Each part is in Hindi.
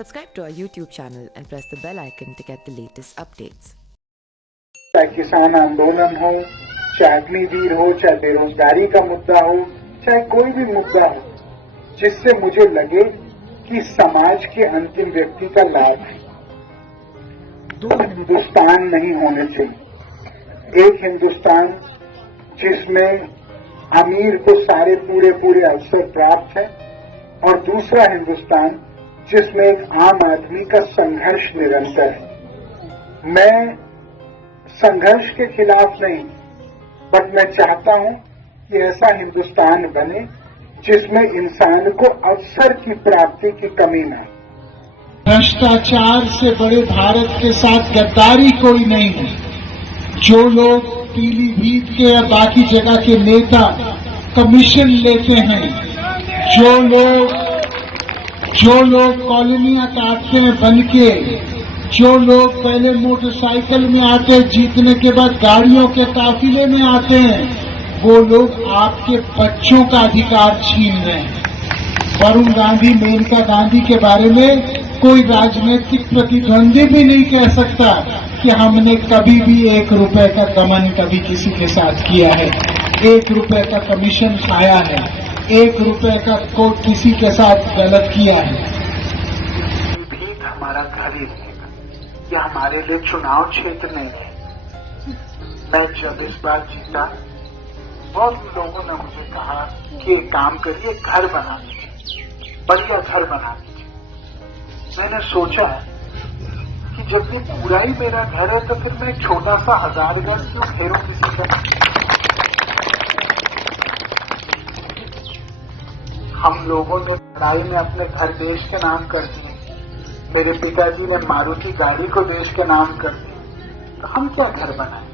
Subscribe to our YouTube channel and press the bell icon to get the latest updates. चाहे किसान आंदोलन हो, चाहे अग्निवीर हो, चाहे बेरोजगारी का मुद्दा हो, चाहे कोई भी मुद्दा हो, जिससे मुझे लगे कि समाज के अंतिम व्यक्ति का लाभ है। दो हिंदुस्तान नहीं होने चाहिए। एक हिंदुस्तान जिसमें अमीर को सारे पूरे अवसर प्राप्त है और दूसरा हिंदुस्तान जिसमें एक आम आदमी का संघर्ष निरंतर है। मैं संघर्ष के खिलाफ नहीं, बट मैं चाहता हूं कि ऐसा हिंदुस्तान बने जिसमें इंसान को अवसर की प्राप्ति की कमी न हो। भ्रष्टाचार से बड़े भारत के साथ गद्दारी कोई नहीं है। जो लोग पीलीभीत के या बाकी जगह के नेता कमीशन लेते हैं, जो लोग कॉलोनियां काटते हैं बन के, जो लोग पहले मोटरसाइकिल में आते हैं, जीतने के बाद गाड़ियों के काफिले में आते हैं, वो लोग आपके बच्चों का अधिकार छीन रहे हैं। वरुण गांधी, मेनका गांधी के बारे में कोई राजनीतिक प्रतिद्वंदी भी नहीं कह सकता कि हमने कभी भी 1 रुपए का दमन कभी किसी के साथ किया है, 1 रुपए का कमीशन खाया है, 1 रुपए का को किसी के साथ गलत किया है। भीत हमारा घर ही रहेगा, यह हमारे लिए चुनाव क्षेत्र नहीं है। मैं जब इस बार जीता, बहुत लोगों ने मुझे कहा कि एक काम करिए, घर बना दीजिए, बढ़िया घर बना दीजिए। मैंने सोचा कि जब भी पूरा ही मेरा घर है तो फिर मैं एक छोटा सा 1000 गज क्यों फेरूं किसी का। हम लोगों ने लड़ाई में अपने घर देश के नाम कर दिए। मेरे पिताजी ने मारुति गाड़ी को देश के नाम कर दिया। तो हम क्या घर बनाएं?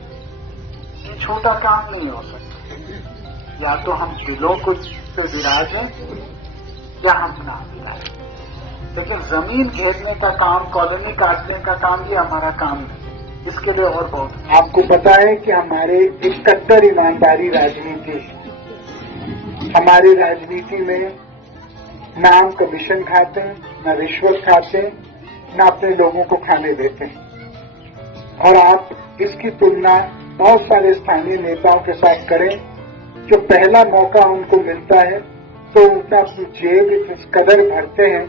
ये छोटा काम नहीं हो सकता। या तो हम दिलों को विराज है या हम ना विराज। लेकिन जमीन घेरने का काम, कॉलोनी काटने का काम, ये हमारा काम नहीं। इसके लिए और बहुत। आपको पता है कि हमारे एक कट्टर ईमानदारी राजनीति है। हमारी राजनीति में न हम कमीशन खाते हैं, न रिश्वत खाते हैं, न अपने लोगों को खाने देते हैं। और आप इसकी तुलना बहुत सारे स्थानीय नेताओं के साथ करें, जो पहला मौका उनको मिलता है तो उनका अपनी जेब इस कदर भरते हैं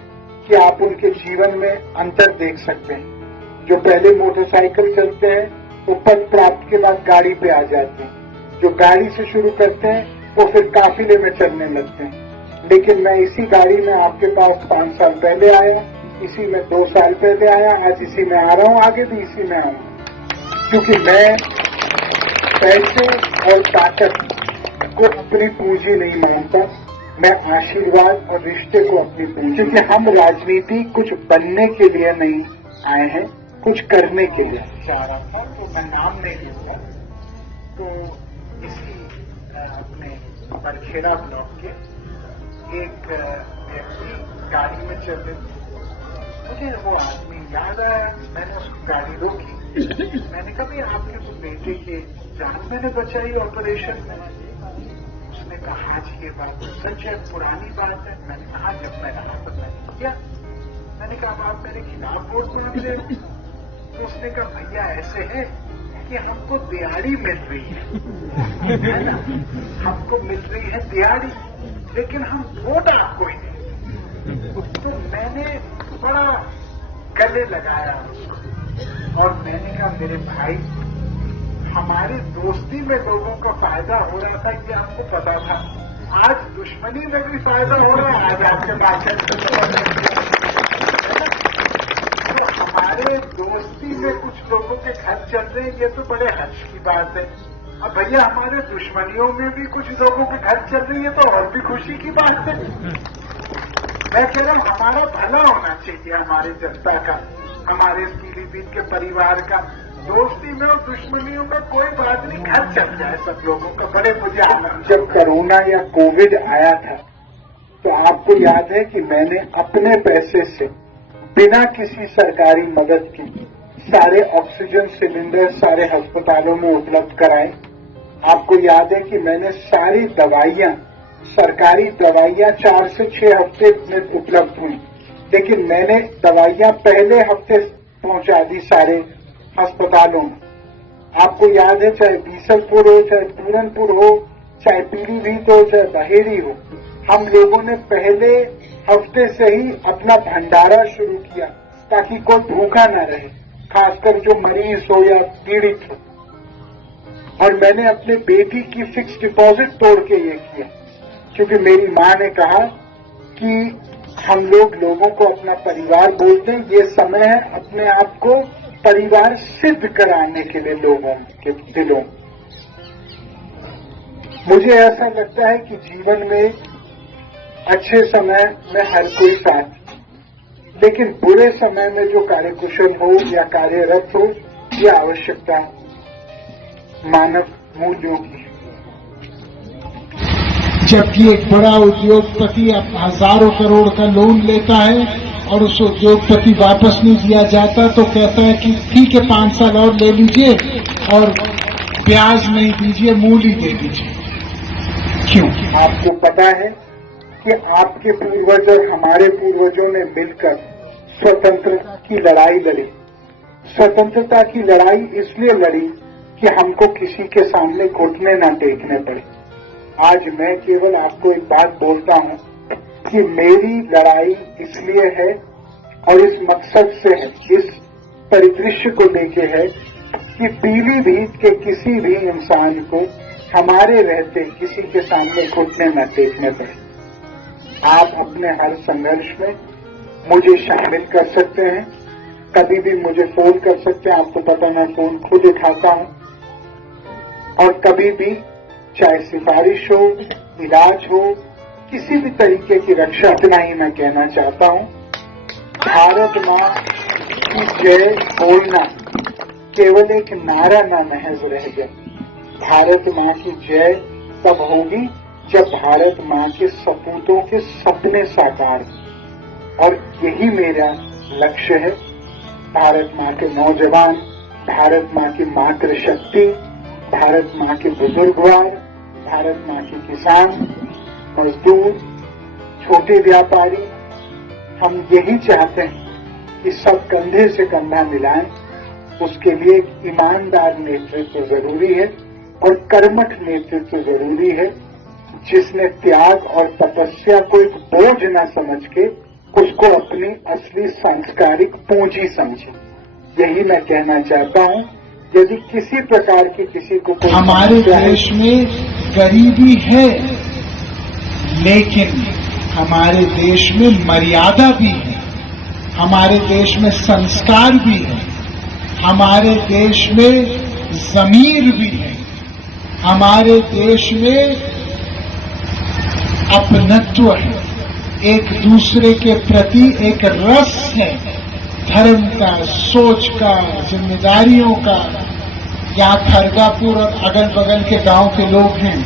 कि आप उनके जीवन में अंतर देख सकते हैं। जो पहले मोटरसाइकिल चलते हैं वो पद प्राप्त के बाद गाड़ी पे आ जाते हैं। जो गाड़ी से शुरू करते हैं वो फिर काफिले में चलने लगते हैं। लेकिन मैं इसी गाड़ी में आपके पास 5 साल पहले आया, इसी में 2 साल पहले आया, आज इसी में आ रहा हूँ, आगे भी इसी में आऊंगा। क्योंकि मैं पैसे और ताकत को अपनी पूंजी नहीं मानता, मैं आशीर्वाद और रिश्ते को अपनी पूंजी। क्योंकि हम राजनीति कुछ बनने के लिए नहीं आए हैं, कुछ करने के लिए चाह रहा था। तो मैं नाम नहीं लूंगा। तो इसी अपने बरखेड़ा ब्लॉक के एक व्यक्ति गाड़ी में चल रहे थे। मुझे वो आदमी याद आया। मैंने उसकी गाड़ी रोकी। मैंने कहा भाई आपके तो बेटे के जान मैंने बचाई ऑपरेशन में। उसने कहा आज ये बात तो सच है, पुरानी बात है। मैंने कहा जब मैं रहा तो मैंने किया। मैंने कहा आप मेरे खिलाफ वोट मांग रहे हो? तो उसने कहा भैया ऐसे है कि हमको दिहाड़ी मिल रही है ना? हमको मिल रही है दिहाड़ी, लेकिन हम वोट आपको ही नहीं। तो मैंने बड़ा गले लगाया उसको और मैंने कहा मेरे भाई, हमारी दोस्ती में लोगों को फायदा हो रहा था, ये हमको पता था। आज दुश्मनी में भी फायदा हो रहा है। आज आपके माध्यम से तो हमारे दोस्ती में कुछ लोगों के घर चल रहे हैं, ये तो बड़े हर्ष की बात है। अब भैया हमारे दुश्मनियों में भी कुछ लोगों के घर चल रही है तो और भी खुशी की बात है। मैं कह रहा हूं हमारा भला होना चाहिए, हमारी जनता का, हमारे पीलीभीत के परिवार का। दोस्ती में और दुश्मनियों में कोई बात नहीं, घर चल जाए सब लोगों का। बड़े मुझे आनंद। जब कोरोना या कोविड आया था तो आपको याद है कि मैंने अपने पैसे से बिना किसी सरकारी मदद के सारे ऑक्सीजन सिलेंडर सारे अस्पतालों में उपलब्ध कराए। आपको याद है कि मैंने सारी दवाइयां, सरकारी दवाइयां 4 से 6 हफ्ते में उपलब्ध हुई। लेकिन मैंने दवाइयां पहले हफ्ते पहुंचा दी सारे अस्पतालों में। आपको याद है, चाहे बीसलपुर हो, चाहे पूरनपुर हो, चाहे पीलीभीत हो, चाहे बहेड़ी हो, हम लोगों ने पहले हफ्ते से ही अपना भंडारा शुरू किया ताकि कोई भूखा न रहे, खासकर जो मरीज हो या पीड़ित हो। और मैंने अपने बेटी की फिक्स डिपॉजिट तोड़ के ये किया, क्योंकि मेरी माँ ने कहा कि हम लोगों को अपना परिवार बोलते हैं, ये समय है अपने आप को परिवार सिद्ध कराने के लिए लोगों के दिलों। मुझे ऐसा लगता है कि जीवन में अच्छे समय में हर कोई साथ, लेकिन बुरे समय में जो कार्यकुशल हो या कार्यरत हो, ये आवश्यकता मानव मूल्यों की। जबकि एक बड़ा उद्योगपति हजारों करोड़ का लोन लेता है और उस उद्योगपति वापस नहीं दिया जाता तो कहता है कि ठीक है 5 साल और ले लीजिए और ब्याज नहीं दीजिए, मूल ही दे दीजिए। क्यों? आपको पता है कि आपके पूर्वज और हमारे पूर्वजों ने मिलकर स्वतंत्रता की लड़ाई लड़ी। स्वतंत्रता की लड़ाई इसलिए लड़ी कि हमको किसी के सामने घुटने न टेकने पड़े। आज मैं केवल आपको एक बात बोलता हूं कि मेरी लड़ाई इसलिए है और इस मकसद से है, इस परिदृश्य को लेके है कि पीलीभीत के किसी भी इंसान को हमारे रहते किसी के सामने घुटने न टेकने पड़े। आप अपने हर संघर्ष में मुझे शामिल कर सकते हैं, कभी भी मुझे फोन कर सकते हैं। आपको पता मैं फोन खुद उठाता हूं और कभी भी, चाहे सिफारिश हो, इलाज हो, किसी भी तरीके की रक्षा, इतना ही मैं कहना चाहता हूं। भारत मां की जय बोलना केवल एक नारा न महज रह गया। भारत मां की जय तब होगी जब भारत मां के सपूतों के सपने साकार, और यही मेरा लक्ष्य है। भारत मां के नौजवान, भारत मां की मातृशक्ति, भारत मां के बुजुर्गवार, भारत मां के किसान, मजदूर, छोटे व्यापारी, हम यही चाहते हैं कि सब कंधे से कंधा मिलाएं। उसके लिए एक ईमानदार नेतृत्व जरूरी है और कर्मठ नेतृत्व जरूरी है, जिसने त्याग और तपस्या को एक बोझ न समझ के उसको अपनी असली सांस्कारिक पूंजी समझे। यही मैं कहना चाहता हूं। यदि किसी प्रकार की किसी को कोई हमारे देश में गरीबी है, लेकिन हमारे देश में मर्यादा भी है, हमारे देश में संस्कार भी है, हमारे देश में ज़मीर भी है, हमारे देश में अपनत्व है, एक दूसरे के प्रति एक रस है, धर्म का, सोच का, जिम्मेदारियों का। यहाँ खरगापुर और अगल बगल के गांव के लोग हैं।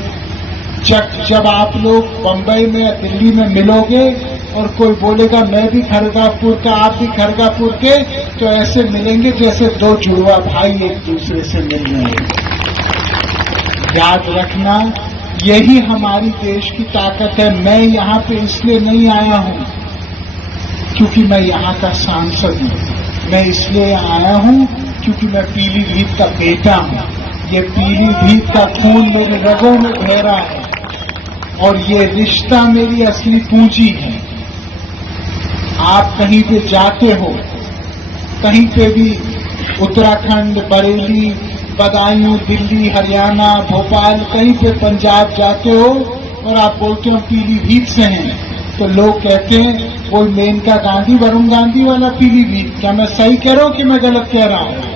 जब आप लोग बंबई में या दिल्ली में मिलोगे और कोई बोलेगा मैं भी खरगापुर का, आप भी खरगापुर के, तो ऐसे मिलेंगे जैसे दो जुड़वा भाई एक दूसरे से मिल रहे हैं। याद रखना, यही हमारी देश की ताकत है। मैं यहाँ पे इसलिए नहीं आया हूँ क्योंकि मैं यहाँ का सांसद हूँ, मैं इसलिए आया हूँ क्योंकि मैं पीलीभीत का बेटा हूँ। ये पीलीभीत का खून मेरे रगों में बह रहा है और ये रिश्ता मेरी असली पूंजी है। आप कहीं पे जाते हो, कहीं पे भी उत्तराखंड, बरेली, बदायूं, दिल्ली, हरियाणा, भोपाल, कहीं पे पंजाब जाते हो और आप बोलते हो पीलीभीत से हैं, तो लोग कहते हैं वो मेनका गांधी, वरुण गांधी वाला पीलीभीत। क्या मैं सही कह रहा हूं कि मैं गलत कह रहा हूं?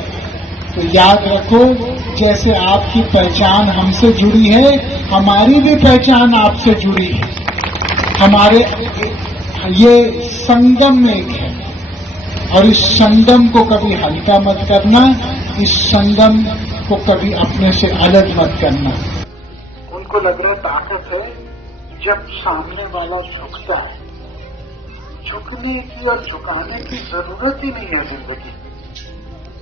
तो याद रखो, जैसे आपकी पहचान हमसे जुड़ी है, हमारी भी पहचान आपसे जुड़ी है। हमारे ये संगम में एक है और इस संगम को कभी हल्का मत करना, इस संगम को कभी अपने से अलग मत करना। उनको लग रहा ताकत है जब सामने वाला झुकता है। झुकने की और झुकाने की जरूरत ही नहीं है जिंदगी,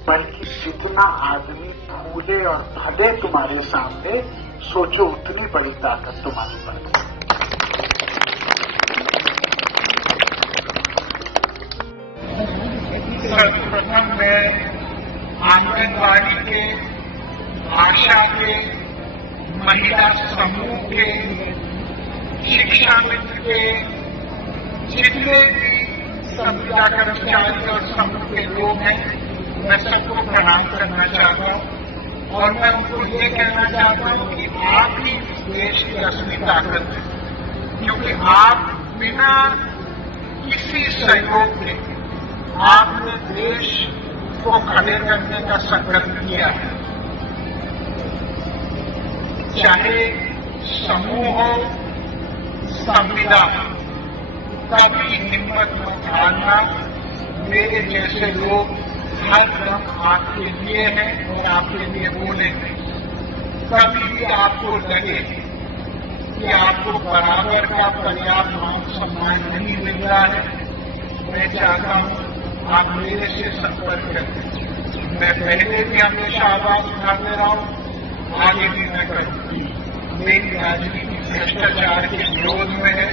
बल्कि जितना आदमी फूले और फले तुम्हारे सामने, सोचो उतनी बड़ी ताकत तुम्हारे पास। सर्वप्रथम मैं आंगनबाड़ी के, आशा के, महिला समूह के, शिक्षा मित्र के, जितने भी संविदा कर्मचारी और समूह के लोग हैं, मैं सबको प्रणाम करना चाहता हूँ और मैं उनको ये कहना चाहता हूँ कि आप ही इस देश की असली ताकत है, क्योंकि आप बिना किसी सहयोग के आपने देश को खड़े करने का संकल्प किया है। चाहे समूह हो, संविदा, कभी हिम्मत मत हारना। मेरे जैसे लोग हर दम आपके लिए हैं और आपके लिए बोलेंगे। कभी भी आपको लगे कि आपको बराबर का पर्याप्त मान सम्मान नहीं मिल रहा है, मैं चाहता हूं आप मेरे से संपर्क करें। मैं पहले भी हमेशा आवाज उठाते रहा हूं, आगे भी मैं करूंगी। मेरी राजनीति भ्रष्टाचार के विरोध में है,